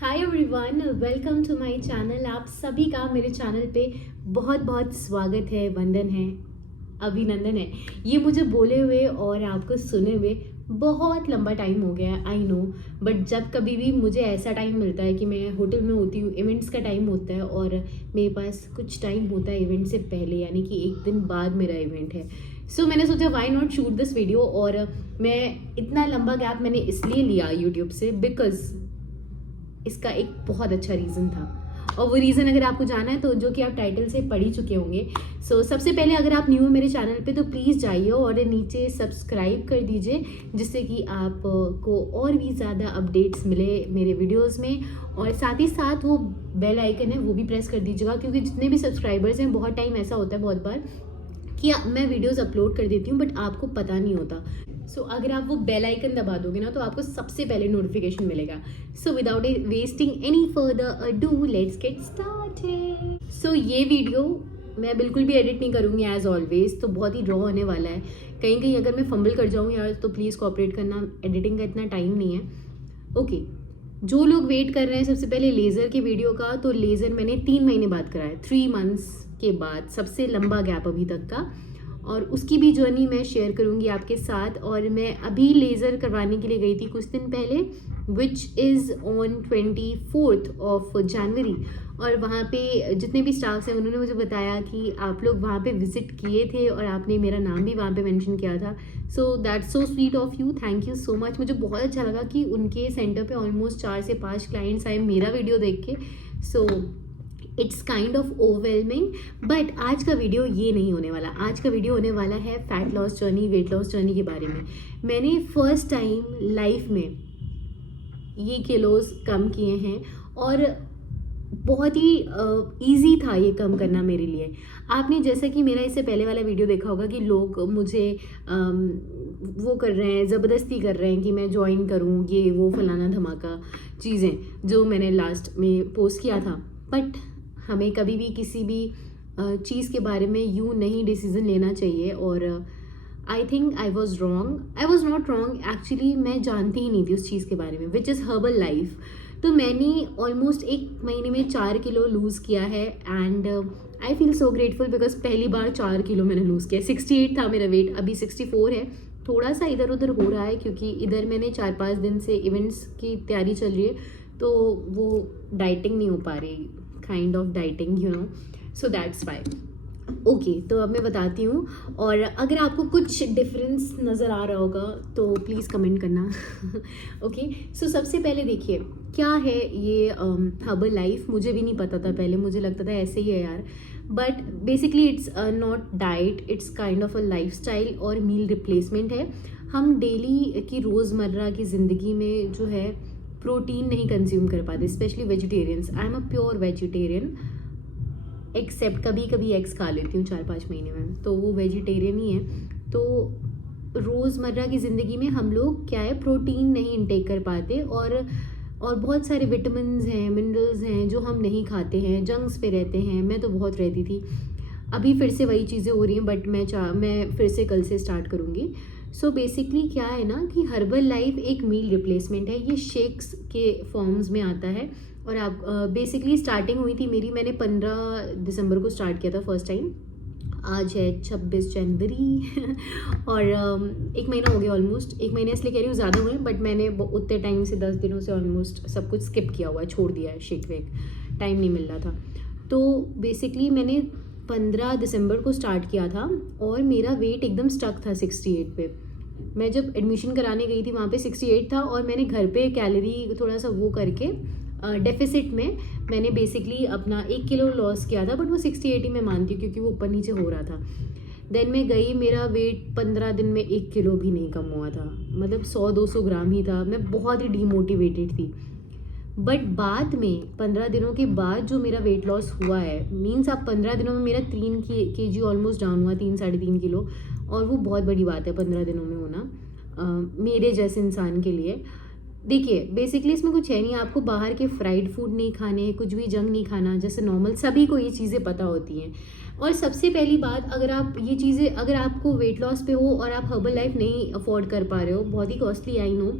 Hi everyone, welcome to my channel. आप सभी का मेरे चैनल पे बहुत बहुत स्वागत है, वंदन है, अभिनंदन है। ये मुझे बोले हुए और आपको सुने हुए बहुत लंबा टाइम हो गया है, आई नो। बट जब कभी भी मुझे ऐसा टाइम मिलता है कि मैं होटल में होती हूँ, इवेंट्स का टाइम होता है और मेरे पास कुछ टाइम होता है इवेंट से पहले, यानी कि एक दिन बाद मेरा इवेंट है। सो मैंने सोचा why not shoot this video. और मैं इतना लंबा गैप मैंने इसलिए लिया यूट्यूब से बिकॉज इसका एक बहुत अच्छा रीज़न था। और वो रीज़न अगर आपको जाना है तो जो कि आप टाइटल से पढ़ ही चुके होंगे। सबसे पहले अगर आप न्यू हो मेरे चैनल पे तो प्लीज़ जाइए और नीचे सब्सक्राइब कर दीजिए, जिससे कि आपको और भी ज़्यादा अपडेट्स मिले मेरे वीडियोस में। और साथ ही साथ वो बेल आइकन है वो भी प्रेस कर दीजिएगा, क्योंकि जितने भी सब्सक्राइबर्स हैं, बहुत टाइम ऐसा होता है बहुत बार कि मैं वीडियोस अपलोड कर देती हूँ बट आपको पता नहीं होता। अगर आप वो बेल आइकन दबा दोगे ना तो आपको सबसे पहले नोटिफिकेशन मिलेगा। Without wasting any further ado, let's get started. ये वीडियो मैं बिल्कुल भी एडिट नहीं करूँगी एज ऑलवेज, तो बहुत ही रॉ होने वाला है। कहीं कहीं अगर मैं फंबल कर जाऊँ यार तो प्लीज़ कोऑपरेट करना, एडिटिंग का इतना टाइम नहीं है। ओके, जो लोग वेट कर रहे हैं सबसे पहले लेज़र के वीडियो का, तो लेज़र मैंने 3 महीने बाद कराया, 3 मंथ्स के बाद, सबसे लंबा गैप अभी तक का। और उसकी भी जर्नी मैं शेयर करूंगी आपके साथ। और मैं अभी लेज़र करवाने के लिए गई थी कुछ दिन पहले, which is on 24 of January. और वहाँ पे जितने भी स्टाफ्स हैं उन्होंने मुझे बताया कि आप लोग वहाँ पे विजिट किए थे और आपने मेरा नाम भी वहाँ पे मेंशन किया था। So that's so sweet of you, thank you so much. मुझे बहुत अच्छा लगा कि उनके सेंटर पे ऑलमोस्ट 4 से 5 क्लाइंट्स आए मेरा वीडियो देख के। So it's kind of overwhelming. But आज का वीडियो ये नहीं होने वाला। आज का वीडियो होने वाला है fat loss journey, weight loss journey के बारे में। मैंने फर्स्ट टाइम लाइफ में ये किलोज कम किए हैं और बहुत ही इजी था ये कम करना मेरे लिए। आपने जैसा कि मेरा इससे पहले वाला वीडियो देखा होगा कि लोग मुझे वो कर रहे हैं, ज़बरदस्ती कर रहे हैं कि मैं ज्वाइन करूँ, ये वो फलाना धमाका चीज़ें जो मैंने लास्ट में पोस्ट किया था। बट हमें कभी भी किसी भी चीज़ के बारे में यूँ नहीं डिसीज़न लेना चाहिए। और I think I was wrong, I was not wrong actually, मैं जानती ही नहीं थी उस चीज़ के बारे में, विच इज़ हर्बल लाइफ। तो मैंने ऑलमोस्ट 1 महीने में 4 किलो लूज़ किया है and I feel so grateful because पहली बार 4 किलो मैंने लूज़ किया। 68 था मेरा वेट, अभी 64 है। थोड़ा सा इधर उधर हो रहा है क्योंकि इधर मैंने 4-5 दिन से इवेंट्स की तैयारी चल रही है, तो वो डाइटिंग नहीं हो पा रही, kind of dieting, you know, so that's why. Okay, तो अब मैं बताती हूँ। और अगर आपको कुछ डिफरेंस नज़र आ रहा होगा तो प्लीज़ कमेंट करना। ओके, सबसे पहले देखिए क्या है ये हर्बल लाइफ। मुझे भी नहीं पता था पहले, मुझे लगता था ऐसे ही है यार। But basically it's not diet, it's kind of a life style और मील रिप्लेसमेंट है। हम डेली की रोज़मर्रा की ज़िंदगी में जो है प्रोटीन नहीं कंज्यूम कर पाते, specially vegetarians. I am a pure vegetarian, except कभी कभी एग्स खा लेती हूँ 4-5 महीने में, तो वो वेजिटेरियन ही है। तो रोज़मर्रा की ज़िंदगी में हम लोग क्या है, प्रोटीन नहीं इंटेक कर पाते और बहुत सारे विटामिन्स हैं, मिनरल्स हैं जो हम नहीं खाते हैं, जंक्स पे रहते हैं। मैं तो बहुत रहती थी, अभी फिर से वही चीज़ें हो रही हैं, बट मैं फिर से कल से स्टार्ट करूँगी। बेसिकली क्या है ना कि हर्बल लाइफ एक मील रिप्लेसमेंट है। ये शेक्स के फॉर्म्स में आता है और आप बेसिकली स्टार्टिंग हुई थी मेरी, मैंने 15 दिसंबर को स्टार्ट किया था फर्स्ट टाइम। आज है 26 जनवरी और 1 महीना हो गया ऑलमोस्ट। 1 महीने इसलिए कह रही हूँ ज़्यादा हुए, बट मैंने उतने टाइम से 10 दिनों से ऑलमोस्ट सब कुछ स्किप किया हुआ है, छोड़ दिया है, शेक वेक टाइम नहीं मिल रहा था। तो बेसिकली मैंने 15 दिसंबर को स्टार्ट किया था और मेरा वेट एकदम स्टक था 68 पे। मैं जब एडमिशन कराने गई थी वहाँ पे 68 था और मैंने घर पे कैलोरी थोड़ा सा वो करके डेफिसिट में मैंने बेसिकली अपना 1 किलो लॉस किया था, बट वो 68 ही मैं मानती हूँ क्योंकि वो ऊपर नीचे हो रहा था। देन मैं गई, मेरा वेट 15 दिन में 1 किलो भी नहीं कम हुआ था, मतलब 100-200 ग्राम ही था। मैं बहुत ही डीमोटिवेटेड थी। बट बाद में 15 दिनों के बाद जो मेरा वेट लॉस हुआ है, मीन्स आप 15 दिनों में मेरा 3 kg ऑलमोस्ट डाउन हुआ, 3-3.5 किलो। और वो बहुत बड़ी बात है 15 दिनों में होना मेरे जैसे इंसान के लिए। देखिए बेसिकली इसमें कुछ है नहीं, आपको बाहर के फ्राइड फूड नहीं खाने, कुछ भी जंक नहीं खाना, जैसे नॉर्मल सभी को ये चीज़ें पता होती हैं। और सबसे पहली बात, अगर आप ये चीज़ें, अगर आपको वेट लॉस पे हो और आप हर्बल लाइफ नहीं अफोर्ड कर पा रहे हो, बहुत ही कॉस्टली आई नो,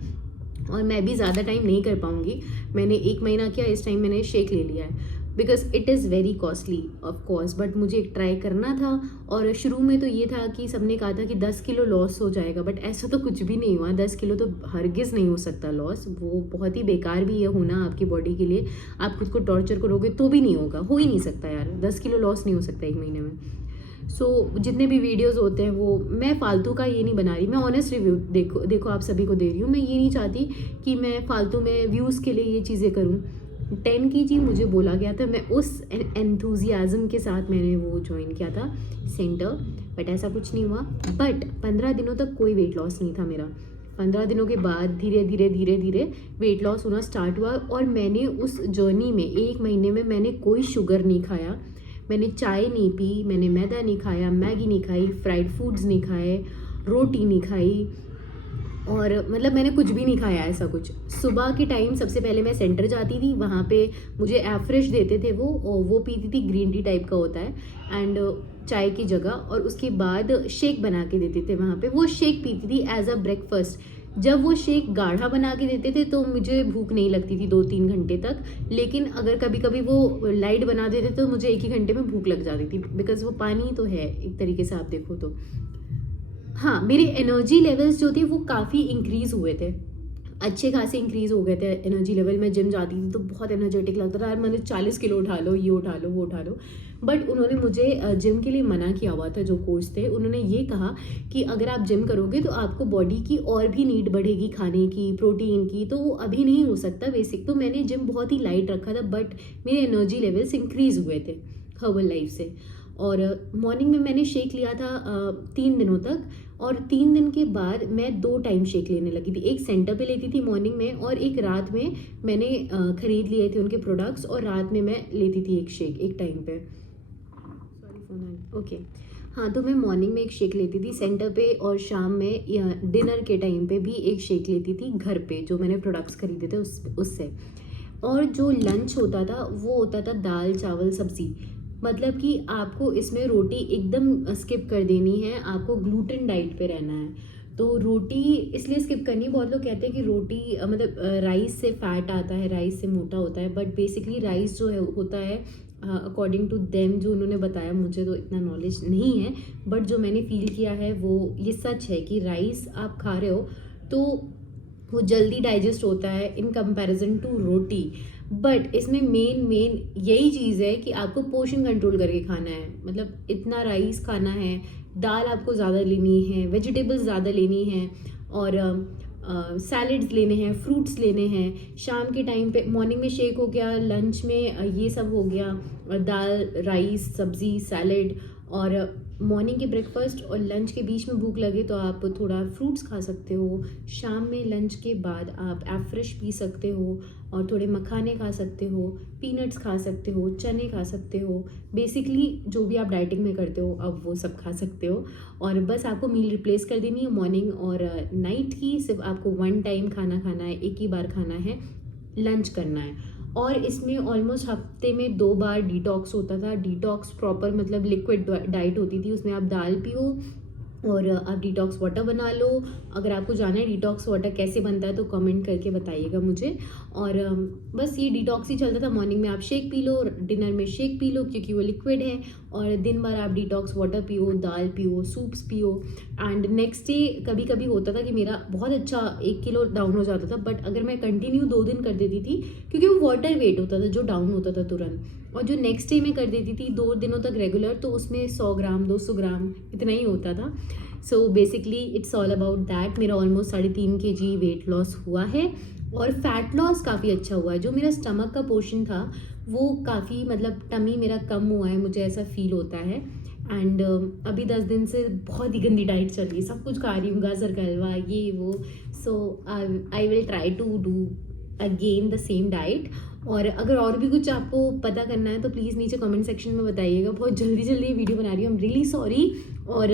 और मैं भी ज़्यादा टाइम नहीं कर पाऊँगी। मैंने 1 महीना किया, इस टाइम मैंने शेक ले लिया है because it is very costly of course, but मुझे एक ट्राई करना था। और शुरू में तो ये था कि सबने कहा था कि 10 किलो लॉस हो जाएगा, बट ऐसा तो कुछ भी नहीं हुआ। 10 किलो तो हरगिज़ नहीं हो सकता लॉस, वो बहुत ही बेकार भी है होना आपकी बॉडी के लिए। आप खुद को टॉर्चर करोगे तो भी नहीं होगा, हो ही नहीं सकता यार, 10 किलो लॉस नहीं हो सकता 1 महीने में। जितने भी वीडियोस होते हैं वो मैं फालतू का ये नहीं बना रही, मैं ऑनेस्ट रिव्यू देखो आप सभी को दे रही हूँ। मैं ये नहीं चाहती कि मैं फालतू में व्यूज़ के लिए ये चीज़ें करूँ। 10 kg मुझे बोला गया था, मैं उस एंथुजियाज़म के साथ मैंने वो ज्वाइन किया था सेंटर, बट ऐसा कुछ नहीं हुआ। बट 15 दिनों तक कोई वेट लॉस नहीं था मेरा। 15 दिनों के बाद धीरे धीरे वेट लॉस होना स्टार्ट हुआ। और मैंने उस जर्नी में 1 महीने में मैंने कोई शुगर नहीं खाया, मैंने चाय नहीं पी, मैंने मैदा नहीं खाया, मैगी नहीं खाई, फ्राइड फूड्स नहीं खाए, रोटी नहीं खाई, और मतलब मैंने कुछ भी नहीं खाया ऐसा कुछ। सुबह के टाइम सबसे पहले मैं सेंटर जाती थी, वहाँ पे मुझे एफ्रेश देते थे वो पीती थी, ग्रीन टी टाइप का होता है एंड चाय की जगह, और उसके बाद शेक बना के देते थे वहाँ पे। वो शेक पीती थी एज अ ब्रेकफास्ट। जब वो शेक गाढ़ा बना के देते थे तो मुझे भूख नहीं लगती थी 2-3 घंटे तक, लेकिन अगर कभी कभी वो लाइट बना देते तो मुझे 1 ही घंटे में भूख लग जाती थी, बिकॉज वो पानी तो है एक तरीके से आप देखो तो। हाँ, मेरे एनर्जी लेवल्स जो थे वो काफ़ी इंक्रीज़ हुए थे, अच्छे खासे इंक्रीज़ हो गए थे एनर्जी लेवल। मैं जिम जाती थी तो बहुत एनर्जेटिक लगता था यार, मैंने 40 किलो उठा लो, ये उठा लो, वो उठा लो। बट उन्होंने मुझे जिम के लिए मना किया हुआ था, जो कोच थे उन्होंने ये कहा कि अगर आप जिम करोगे तो आपको बॉडी की और भी नीड बढ़ेगी खाने की, प्रोटीन की, तो वो अभी नहीं हो सकता बेसिक। तो मैंने जिम बहुत ही लाइट रखा था, बट मेरे एनर्जी लेवल्स इंक्रीज़ हुए थे हर्बल लाइफ से। और मॉर्निंग में मैंने शेक लिया था 3 दिनों तक, और 3 दिन के बाद मैं 2 टाइम शेक लेने लगी थी। एक सेंटर पे लेती थी मॉर्निंग में, और एक रात में मैंने ख़रीद लिए थे उनके प्रोडक्ट्स, और रात में मैं लेती थी एक शेक एक टाइम पे। Sorry phone okay. हाँ, तो मैं मॉर्निंग में एक शेक लेती थी सेंटर पे, और शाम में डिनर के टाइम पे भी एक शेक लेती थी घर पे, जो मैंने प्रोडक्ट्स खरीदे थे उससे। और जो लंच होता था वो होता था दाल चावल सब्ज़ी, मतलब कि आपको इसमें रोटी एकदम स्किप कर देनी है, आपको ग्लूटेन डाइट पे रहना है। तो रोटी इसलिए स्किप करनी, बहुत लोग कहते हैं कि रोटी मतलब राइस से फैट आता है, राइस से मोटा होता है, बट बेसिकली राइस जो है होता है अकॉर्डिंग टू देम, जो उन्होंने बताया, मुझे तो इतना नॉलेज नहीं है, बट जो मैंने फील किया है वो ये सच है कि राइस आप खा रहे हो तो वो जल्दी डाइजेस्ट होता है in comparison to roti. But इसमें मेन यही चीज़ है कि आपको पोर्शन कंट्रोल करके खाना है, मतलब इतना राइस खाना है, दाल आपको ज़्यादा लेनी है, वेजिटेबल्स ज़्यादा लेनी है, और सैलड्स लेने हैं, फ्रूट्स लेने हैं। शाम के टाइम पे मॉर्निंग में शेक हो गया, लंच में ये सब हो गया, दाल राइस सब्ज़ी सैलड, और मॉर्निंग के ब्रेकफास्ट और लंच के बीच में भूख लगे तो आप थोड़ा फ्रूट्स खा सकते हो। शाम में लंच के बाद आप एफ्रेश पी सकते हो, और थोड़े मखाने खा सकते हो, पीनट्स खा सकते हो, चने खा सकते हो। बेसिकली जो भी आप डाइटिंग में करते हो अब वो सब खा सकते हो, और बस आपको मील रिप्लेस कर देनी है मॉर्निंग और नाइट की। सिर्फ आपको 1 टाइम खाना खाना है, एक ही बार खाना है, लंच करना है। और इसमें ऑलमोस्ट हफ्ते में 2 बार डिटॉक्स होता था। डिटॉक्स प्रॉपर मतलब लिक्विड डाइट होती थी, उसमें आप दाल पियो और आप डिटॉक्स वाटर बना लो। अगर आपको जानना है डिटॉक्स वाटर कैसे बनता है तो कमेंट करके बताइएगा मुझे। और बस ये डिटॉक्स ही चलता था। मॉर्निंग में आप शेक पी लो, डिनर में शेक पी लो क्योंकि वो लिक्विड है, और दिन भर आप डिटॉक्स वाटर पियो, दाल पियो, सूप्स पियो। एंड नेक्स्ट डे कभी कभी होता था कि मेरा बहुत अच्छा 1 किलो डाउन हो जाता था, बट अगर मैं कंटिन्यू 2 दिन कर देती थी, क्योंकि वो वाटर वेट होता था जो डाउन होता था तुरंत, और जो नेक्स्ट डे में कर देती थी 2 दिनों तक रेगुलर, तो उसमें 100 ग्राम 200 ग्राम इतना ही होता था। So basically it's all about that. मेरा ऑलमोस्ट 3.5 kg वेट लॉस हुआ है, और फैट लॉस काफ़ी अच्छा हुआ है। जो मेरा स्टमक का पोर्शन था वो काफ़ी मतलब टमी मेरा कम हुआ है, मुझे ऐसा फील होता है। एंड अभी 10 दिन से बहुत ही गंदी डाइट चल रही है, सब कुछ खा रही हूँ, गाजर का हलवा ये वो। So I will try to do again the same diet. और अगर और भी कुछ आपको पता करना है तो प्लीज़ नीचे कमेंट सेक्शन में बताइएगा। बहुत जल्दी ये वीडियो बना रही हूँ, आई एम रियली सॉरी। और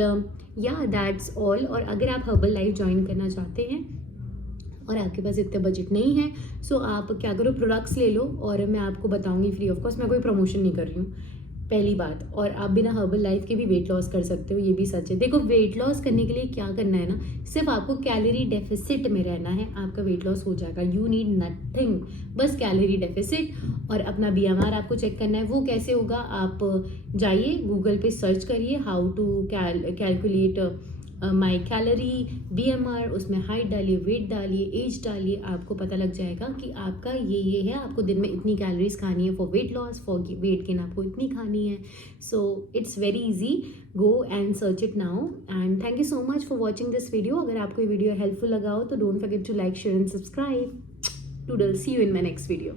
या दैट्स ऑल। और अगर आप हर्बल लाइफ ज्वाइन करना चाहते हैं और आपके पास इतना बजट नहीं है, सो आप क्या करो, प्रोडक्ट्स ले लो, और मैं आपको बताऊंगी फ्री ऑफ कॉस्ट। मैं कोई प्रमोशन नहीं कर रही हूँ, पहली बात। और आप बिना हर्बल लाइफ के भी वेट लॉस कर सकते हो, ये भी सच है। देखो, वेट लॉस करने के लिए क्या करना है ना, सिर्फ आपको कैलोरी डेफिसिट में रहना है, आपका वेट लॉस हो जाएगा। यू नीड नथिंग, बस कैलोरी डेफिसिट। और अपना BMR आपको चेक करना है। वो कैसे होगा, आप जाइए गूगल पे सर्च करिए how to calculate my calorie BMR, उसमें हाइट डालिए, वेट डालिए, एज डालिए, आपको पता लग जाएगा कि आपका ये है, आपको दिन में इतनी कैलोरीज खानी है for weight loss, for weight gain आपको इतनी खानी है। So it's very easy, go and search it now. And thank you so much for watching this video. अगर आपको ये वीडियो हेल्पफुल लगा हो तो don't forget to like, share and subscribe. Toodle, see you in my next video.